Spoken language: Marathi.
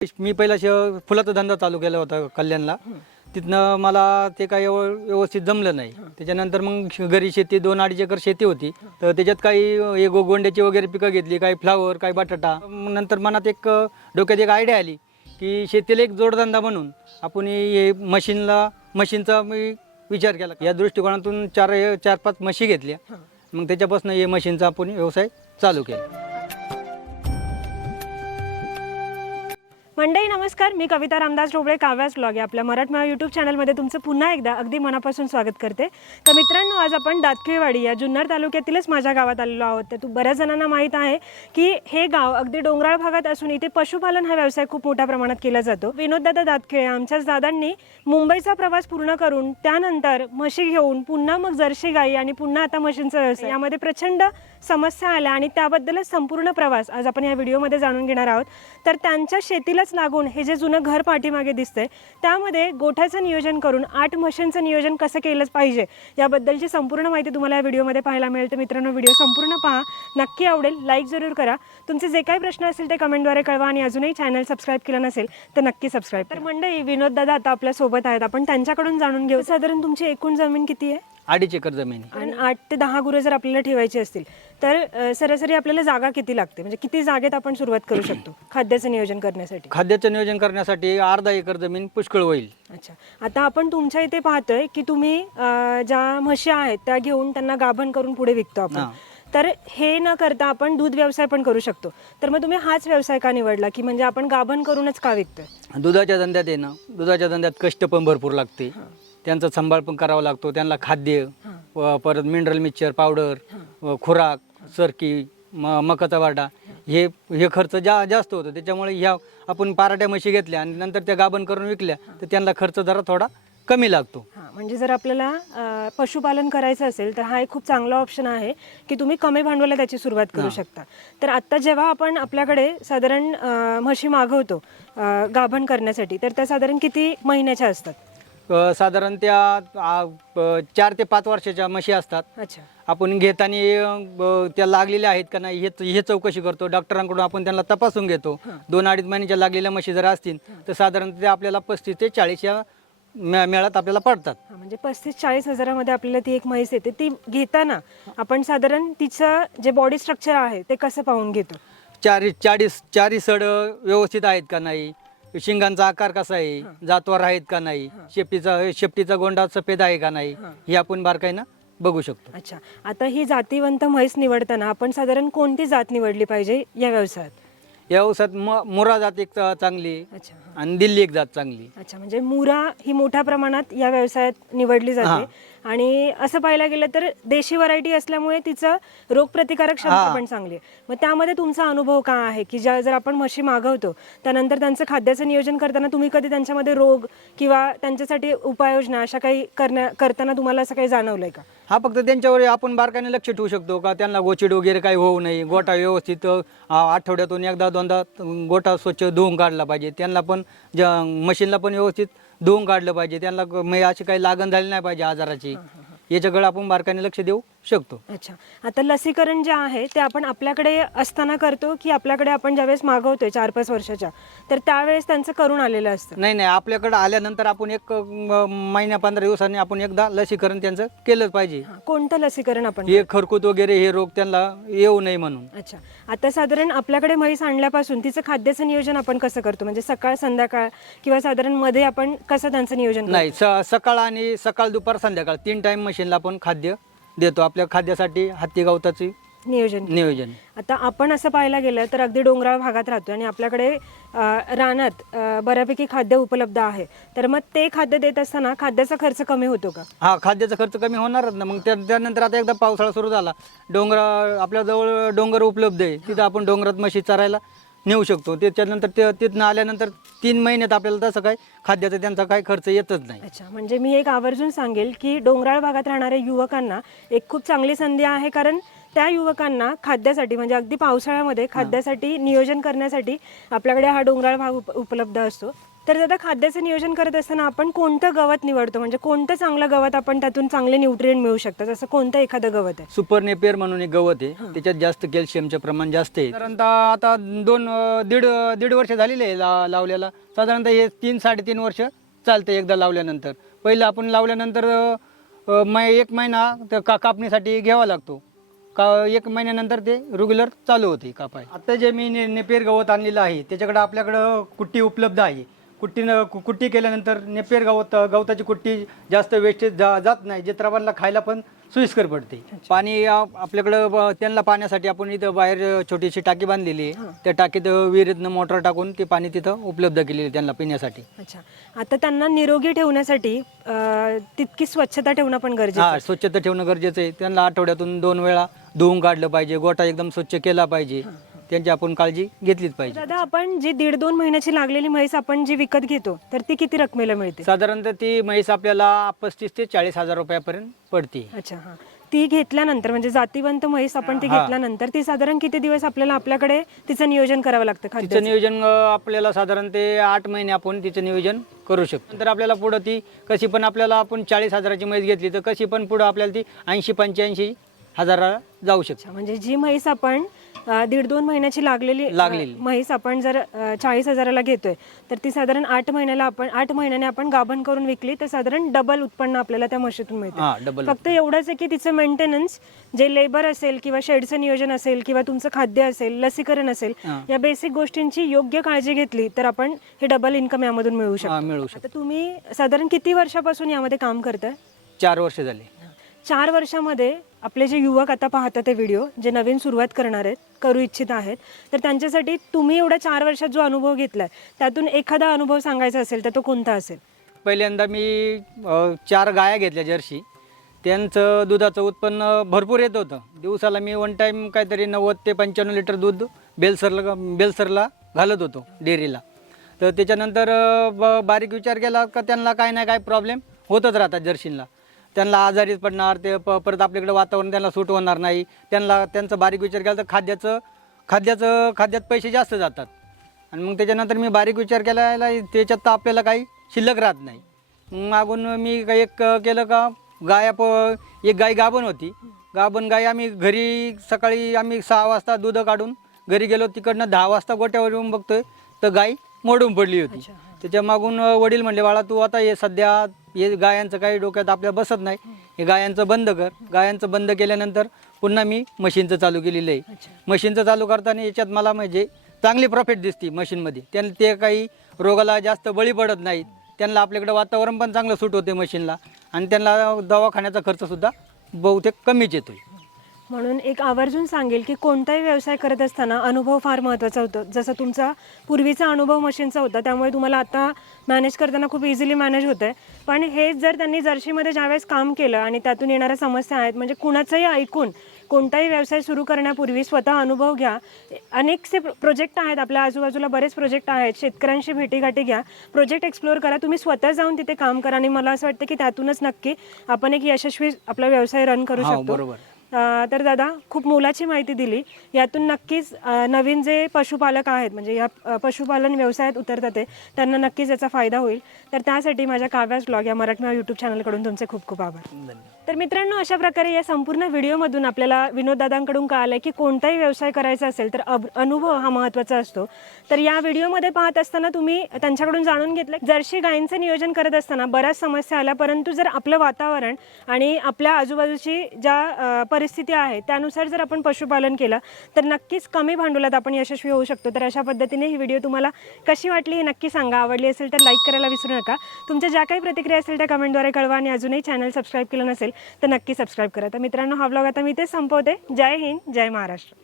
मी पहिला फुलाचा धंदा चालू केला होता कल्याणला. तिथनं मला ते काही व्यवस्थित जमलं नाही. त्याच्यानंतर मग घरी शेती 2-2.5 एकर शेती होती. तर त्याच्यात काही हे गोंड्याची वगैरे पिकं घेतली, काही फ्लावर, काही बटाटा. मग नंतर मनात डोक्यात एक आयडिया आली की शेतीला एक जोडधंदा म्हणून आपण हे मशीनचा मी विचार केला. या दृष्टिकोनातून 4-5 म्हशी घेतल्या. मग त्याच्यापासून हे मशीनचा आपण व्यवसाय चालू केला. मंडळी नमस्कार, मी कविता रामदास ढोबळे, काव्यास ब्लॉग या आपल्या मराठमोळा यूट्यूब चॅनलमध्ये तुमचं पुन्हा एकदा अगदी मनापासून स्वागत करते. तर मित्रांनो, आज आपण दातखिळवाडी या जुन्नर तालुक्यातीलच माझ्या गावात आलेलो आहोत. तर बऱ्याच जणांना माहीत आहे की हे गाव अगदी डोंगराळ भागात असून इथे पशुपालन हा व्यवसाय खूप मोठ्या प्रमाणात केला जातो. विनोददादा दातखिळे आमच्याच दादांनी मुंबईचा प्रवास पूर्ण करून त्यानंतर म्हशी घेऊन पुन्हा मग जर्सी गाई आणि पुन्हा आता म्हशींचा व्यवसाय, यामध्ये प्रचंड समस्या आल्या आणि त्याबद्दलच संपूर्ण प्रवास आज आपण या व्हिडिओमध्ये जाणून घेणार आहोत. तर त्यांच्या शेतीलाच लागून हे जे जुनं घर पाठीमागे दिसतंय त्यामध्ये गोठ्याचं नियोजन करून 8 म्हशींचं नियोजन कसं केलंच पाहिजे याबद्दलची संपूर्ण माहिती तुम्हाला या व्हिडिओमध्ये पाहायला मिळेल. तर मित्रांनो, व्हिडिओ संपूर्ण पहा, नक्की आवडेल. लाईक जरूर करा. तुमचे जे काही प्रश्न असतील ते कमेंटद्वारे कळवा आणि अजूनही चॅनल सबस्क्राईब केलं नसेल तर नक्की सबस्क्राईब. तर मंडळी, विनोद दादा आता आपल्या सोबत आहेत, आपण त्यांच्याकडून जाणून घेऊ. साधारण तुमची एकूण जमीन किती आहे? 2.5 एकर जमीन आहे. आणि 8 ते 10 गुरं जर आपल्याला ठेवायची असतील तर सरासरी आपल्याला जागा किती लागते, म्हणजे किती जागेत आपण सुरुवात करू शकतो खाद्याचं नियोजन करण्यासाठी? खाद्याचं नियोजन करण्यासाठी 1/2 एकर जमीन पुष्कळ होईल. अच्छा, आता आपण तुमच्या इथे पाहतोय की तुम्ही ज्या म्हशी आहेत त्या घेऊन त्यांना गाभण करून पुढे विकतो आपण. तर हे न करता आपण दूध व्यवसाय पण करू शकतो. तर मग तुम्ही हाच व्यवसाय का निवडला, की म्हणजे आपण गाभण करूनच का विकतोय? दुधाच्या धंद्यात आहे ना, दुधाच्या धंद्यात कष्ट पण भरपूर लागते. त्यांचा सांभाळ पण करावा लागतो. त्यांना खाद्य, परत मिनरल मिक्सचर पावडर, खुराक, सरकी, मकाचा वाटा, हे खर्च जास्त होतो. त्याच्यामुळे ह्या आपण पाराट्या म्हशी घेतल्या आणि नंतर त्या गाभण करून विकल्या तर त्यांना खर्च जरा थोडा कमी लागतो. म्हणजे जर आपल्याला पशुपालन करायचं असेल तर हा एक खूप चांगला ऑप्शन आहे की तुम्ही कमी भांडवलात त्याची सुरुवात करू शकता. तर आता जेव्हा आपण आपल्याकडे साधारण म्हशी मागवतो गाभण करण्यासाठी, तर त्या साधारण किती महिन्याच्या असतात? साधारण त्या 4 ते 5 वर्षाच्या म्हशी असतात. अच्छा, आपण घेताना त्या लागलेल्या आहेत का नाही हे चौकशी करतो. डॉक्टरांकडून आपण त्यांना तपासून घेतो. 2-2.5 महिन्याच्या लागलेल्या म्हशी जर असतील तर साधारण ते आपल्याला 35 ते 40 या मेळात आपल्याला पडतात. म्हणजे 35-40 हजारामध्ये आपल्याला ती एक म्हैस येते. ती घेताना आपण साधारण तिचं जे बॉडी स्ट्रक्चर आहे ते कसं पाहून घेतो? चारी सड व्यवस्थित आहेत का नाही, शिंगांचा आकार कसा आहे, जातवार आहेत का नाही, शेपटीचा गोंडा सफेद आहे का नाही, हे आपण बारकाईनं बघू शकतो. अच्छा, आता ही जातीवंत म्हैस निवडताना आपण साधारण कोणती जात निवडली पाहिजे या व्यवसायात? या व्यवसायात मुरा जात एक चांगली आणि दिल्ली एक जात चांगली. अच्छा, म्हणजे मुरा ही मोठ्या प्रमाणात या व्यवसायात निवडली जाते. आणि असं पाहायला गेलं तर देशी व्हरायटी असल्यामुळे तिचं रोगप्रतिकारक क्षमता पण चांगली आहे. मग त्यामध्ये तुमचा अनुभव काय आहे की जर आपण म्हशी मागवतो त्यानंतर त्यांचं खाद्याचं नियोजन करताना तुम्ही कधी त्यांच्यामध्ये रोग किंवा त्यांच्यासाठी उपाययोजना अशा काही करताना तुम्हाला असं काही जाणवलंय का? हा, फक्त त्यांच्यावर आपण बारकाईने लक्ष ठेवू शकतो का त्यांना गोचिड वगैरे काही होऊ नये. गोठा व्यवस्थित आठवड्यातून 1-2दा गोठा स्वच्छ धुवून काढला पाहिजे. त्यांना पण मशीनला पण व्यवस्थित धुवून काढलं पाहिजे. त्यांना अशी काही लागण झाली नाही पाहिजे आजाराची. याच्याकडे आपण बारकाईने लक्ष देऊ शकतो. अच्छा, आता लसीकरण जे आहे ते आपण आपल्याकडे असताना करतो की आपल्याकडे आपण ज्यावेळेस मागवतोय 4-5 वर्षाच्या तर त्यावेळेस त्यांचं करून आलेलं असतं? नाही, आपल्याकडे आल्यानंतर आपण 1 महिन्या 15 दिवसांनी आपण एकदा लसीकरण त्यांचं केलंच पाहिजे. कोणतं लसीकरण आपण? हे खरकूत वगैरे हे रोग त्यांना येऊ नये म्हणून. अच्छा, आता साधारण आपल्याकडे म्हैस आणल्यापासून तिचं खाद्याचं नियोजन आपण कसं करतो, म्हणजे सकाळ संध्याकाळ किंवा साधारण मध्ये आपण कसं त्यांचं नियोजन करतो? नाही, सकाळ दुपार संध्याकाळ 3 टाइम मशीनला आपण खाद्य देतो. आपल्या खाद्यासाठी हत्ती गवताची नियोजन. आता आपण असं पाहायला गेलं तर अगदी डोंगराळ भागात राहतो आणि आपल्याकडे रानात बऱ्यापैकी खाद्य उपलब्ध आहे. तर मग ते खाद्य देत असताना खाद्याचा खर्च कमी होतो का? हा, खाद्याचा खर्च कमी होणारच ना. मग त्यानंतर आता एकदा पावसाळा सुरू झाला, आपल्या जवळ डोंगर उपलब्ध आहे, तिथं आपण डोंगरात म्हशी चरायला नेऊ शकतो. त्याच्यानंतर तिथनं आल्यानंतर 3 महिन्यात आपल्याला तसं काय खाद्याचा त्यांचा काही खर्च येतच नाही. अच्छा, म्हणजे मी एक आवर्जून सांगेल की डोंगराळ भागात राहणाऱ्या युवकांना एक खूप चांगली संधी आहे, कारण त्या युवकांना खाद्यासाठी म्हणजे अगदी पावसाळ्यामध्ये खाद्यासाठी नियोजन करण्यासाठी आपल्याकडे हा डोंगराळ भाग उपलब्ध असतो. तर दादा खाद्याचं नियोजन करत असताना आपण कोणतं गवत निवडतो, म्हणजे कोणतं चांगलं गवत आपण त्यातून चांगले न्यूट्रिएंट मिळू शकतात, असं कोणतं एखादं गवत आहे? सुपर नेपियर म्हणून एक गवत आहे, त्याच्यात जास्त कॅल्शियमचं प्रमाण जास्त आहे. साधारणतः आता दीड वर्ष झालेले आहे लावल्याला. साधारणतः हे 3-3.5 वर्ष चालतं एकदा लावल्यानंतर. पहिलं आपण लावल्यानंतर 1 महिना कापणीसाठी घ्यावा लागतो. 1 महिन्यानंतर ते रेग्युलर चालू होते कापाय. आता जे मी नेपियर गवत आणलेलं आहे त्याच्याकडे आपल्याकडं कुट्टी उपलब्ध आहे. कुट्टी केल्यानंतर नेपियर गवताची कुट्टी जास्त वेस्टेज जात नाही, जे त्रवांना खायला पण सोयीस्कर पडते. पाणी आपल्याकडं त्यांना पाण्यासाठी आपण इथं बाहेर छोटीशी टाकी बांधलेली आहे. त्या टाकीत विहिरीतनं मोटर टाकून ते पाणी तिथं उपलब्ध केलेली आहे त्यांना पिण्यासाठी. अच्छा, आता त्यांना निरोगी ठेवण्यासाठी तितकी स्वच्छता ठेवणं पण गरजेचं आहे. स्वच्छता ठेवणं गरजेचं आहे. त्यांना आठवड्यातून 2 वेळा धुवून काढलं पाहिजे, गोठा एकदम स्वच्छ केला पाहिजे, त्यांची आपण काळजी घेतलीच पाहिजे. दादा, आपण जी 1.5-2 महिन्याची लागलेली म्हैस आपण जी विकत घेतो तर ती किती रकमेला मिळते? साधारणतः ती म्हैस आपल्याला 35,000 ते 40,000 रुपयापर्यंत पडते. अच्छा, हां. ती घेतल्यानंतर म्हणजे जातीवंत म्हैस आपण ती घेतल्यानंतर ती साधारण किती दिवस आपल्याकडे तिचं नियोजन करावं लागतं? तिचं नियोजन आपल्याला साधारणतः 8 महिने आपण तिचं नियोजन करू शकतो. तर आपल्याला पुढं ती कशी पण आपल्याला आपण 40,000ची म्हैस घेतली तर कशी पण पुढं आपल्याला ती 80-85,000 जाऊ शकते. म्हणजे जी म्हैस आपण 1.5-2 महिन्याची लागलेली म्हैस आपण जर 40,000ला घेतोय तर ती साधारण 8 महिन्याने आपण गाभण करून विकली तर साधारण डबल उत्पन्न आपल्याला त्या म्हशीतून मिळते. फक्त एवढंच आहे की तिचं मेंटेनन्स, जे लेबर असेल किंवा शेडचं नियोजन असेल किंवा तुमचं खाद्य असेल, लसीकरण असेल, या बेसिक गोष्टींची योग्य काळजी घेतली तर आपण हे डबल इन्कम यामधून मिळवू शकतो. आता तुम्ही साधारण किती वर्षापासून यामध्ये काम करताय? 4 वर्ष झाले. 4 वर्षामध्ये आपले जे युवक आता पाहतात ते व्हिडिओ, जे नवीन सुरुवात करणार आहेत, करू इच्छित आहेत, तर त्यांच्यासाठी तुम्ही एवढ्या 4 वर्षात जो अनुभव घेतलाय त्यातून एखादा अनुभव सांगायचा असेल तर तो कोणता असेल? पहिल्यांदा मी 4 गाया घेतल्या जर्सी. त्यांचं दुधाचं उत्पन्न भरपूर येत होतं. दिवसाला मी 1 टाईम काहीतरी 90 ते 95 लिटर दूध बेलसरला घालत होतो डेअरीला. तर त्याच्यानंतर बारीक विचार केला का त्यांना काय नाही काय प्रॉब्लेम होतच राहतात जर्सींना. त्यांना आजारीच पडणार, ते परत आपल्याकडे वातावरण त्यांना सूट होणार नाही. त्यांचा बारीक विचार केला तर खाद्यात पैसे जास्त जातात. आणि मग त्याच्यानंतर मी बारीक विचार केला त्याच्यात तर आपल्याला काही शिल्लक राहत नाही. मागून मी एक केलं का एक गाय गाभण होती. गाभण गाय आम्ही घरी सकाळी 6 वाजता दूध काढून घरी गेलो. तिकडनं 10 वाजता गोट्यावर येऊन बघतोय तर गाय मोडून पडली होती. त्याच्या मागून वडील म्हणले, बाळा तू आता हे सध्या हे गायांचं काही डोक्यात आपल्या बसत नाही, हे गायांचं बंद कर. गायांचं बंद केल्यानंतर पुन्हा मी मशीनचं चालू केलेलं आहे. मशीनचं चालू करताना याच्यात मला म्हणजे चांगली प्रॉफिट दिसते मशीनमध्ये. ते काही रोगाला जास्त बळी पडत नाहीत. त्यांना आपल्याकडे वातावरण पण चांगलं सूट होते मशीनला आणि त्यांना दवाखान्याचा खर्चसुद्धा बहुतेक कमीच येतोय. म्हणून एक आवर्जून सांगेल की कोणताही व्यवसाय करत असताना अनुभव फार महत्त्वाचा होतो. जसं तुमचा पूर्वीचा अनुभव मशीनचा होता त्यामुळे तुम्हाला आता मॅनेज करताना खूप इझिली मॅनेज होतं आहे. पण हेच जर त्यांनी जर्सीमध्ये ज्यावेळेस काम केलं आणि त्यातून येणाऱ्या समस्या आहेत, म्हणजे कुणाचंही ऐकून कोणताही व्यवसाय सुरू करण्यापूर्वी स्वतः अनुभव घ्या. अनेकसे प्रोजेक्ट आहेत आपल्या आजूबाजूला, बरेच प्रोजेक्ट आहेत. शेतकऱ्यांशी भेटीगाठी घ्या, प्रोजेक्ट एक्सप्लोअर करा, तुम्ही स्वतः जाऊन तिथे काम करा आणि मला असं वाटतं की त्यातूनच नक्की आपण एक यशस्वी आपला व्यवसाय रन करू शकतो. बरोबर. तर दादा, खूप मोलाची माहिती दिली. यातून नक्कीच नवीन जे पशुपालक आहेत, म्हणजे या पशुपालन व्यवसायात उतरतात ते, त्यांना नक्कीच याचा फायदा होईल. तर त्यासाठी माझ्या काव्यास ब्लॉग या मराठमोळा यूट्यूब चॅनलकडून तुमचे खूप खूप आभार. तर मित्रांनो, अशा प्रकारे या संपूर्ण व्हिडिओमधून आपल्याला विनोददादांकडून कळालं की कोणताही व्यवसाय करायचा असेल तर अनुभव हा महत्त्वाचा असतो. तर या व्हिडिओमध्ये पाहत असताना तुम्ही त्यांच्याकडून जाणून घेतलं जर्सी गायींचं नियोजन करत असताना बऱ्याच समस्या आल्या, परंतु जर आपलं वातावरण आणि आपल्या आजूबाजूची ज्या परिस्थिती आहे त्यानुसार जर आपण पशुपालन केलं तर नक्कीच कमी भांडवलात आपण यशस्वी होऊ शकतो. तर अशा पद्धतीने ही व्हिडिओ तुम्हाला कशी वाटली हे नक्की सांगा. आवडली असेल तर लाईक करायला विसरू नका. तुमच्या ज्या काही प्रतिक्रिया असेल त्या कमेंटद्वारे कळवा आणि अजूनही चॅनल सबस्क्राईब केलं नसेल तर नक्की सबस्क्राईब करा. तर मित्रांनो, हा व्लॉग आता मी इथेच संपवते. जय हिंद, जय महाराष्ट्र.